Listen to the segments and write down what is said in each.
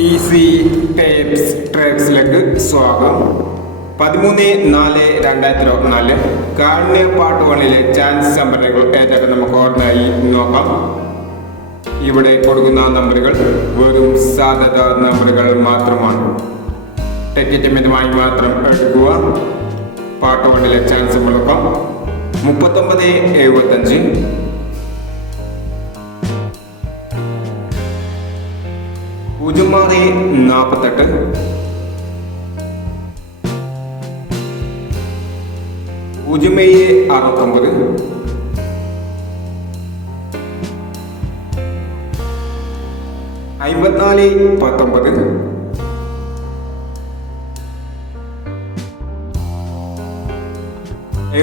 Easy ട്രേപ്സിലേക്ക് സ്വാഗതം. 13/4/2024 കാരുണ്യ പാട്ടുകളിലെ chance സംഭരണികൾ ഏതൊക്കെ നമുക്ക് ഓർമ്മയായി നോക്കാം. ഇവിടെ കൊടുക്കുന്ന നമ്പറുകൾ വെറും സാധ്യത നമ്പറുകൾ മാത്രമാണ്. ടിക്കറ്റ് മിതമായി മാത്രം എടുക്കുക. പാട്ടുകളിലെ ചാൻസ് നോക്കാം. 39/75, 06/48, 07/69, 54/19,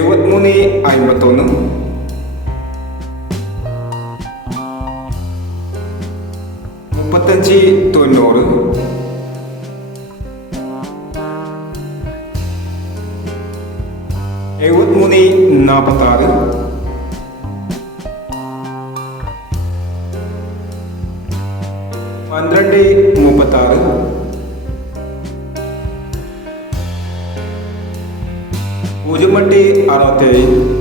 73/51, 35/90, 73/46, 12/36, 08/67,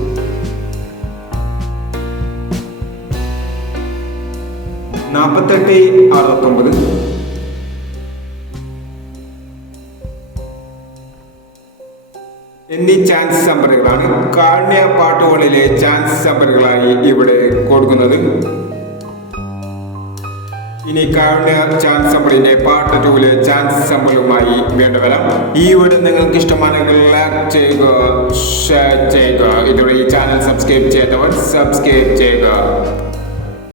48/69, എന്നീ ചാൻസ് നമ്പറുകളാണ് കാരുണ്യ പാട്ടുകളിലെ ചാൻസ് നമ്പറുകളായി ഇവിടെ കൊടുക്കുന്നത്. ഇനി കാരുണ്യ ചാൻസ് നമ്പറിന്റെ പാർട്ട് 2 ചാൻസ് നമ്പറുമായി വേണ്ടവരാം. ഈ വീഡിയോ നിങ്ങൾക്ക് ഇഷ്ടമാണെങ്കിൽ ലൈക്ക് ചെയ്യുക, ഷെയർ ചെയ്യുക. ഇതുവരെ ഈ ചാനൽ സബ്സ്ക്രൈബ് ചെയ്തവർ സബ്സ്ക്രൈബ് ചെയ്യുക.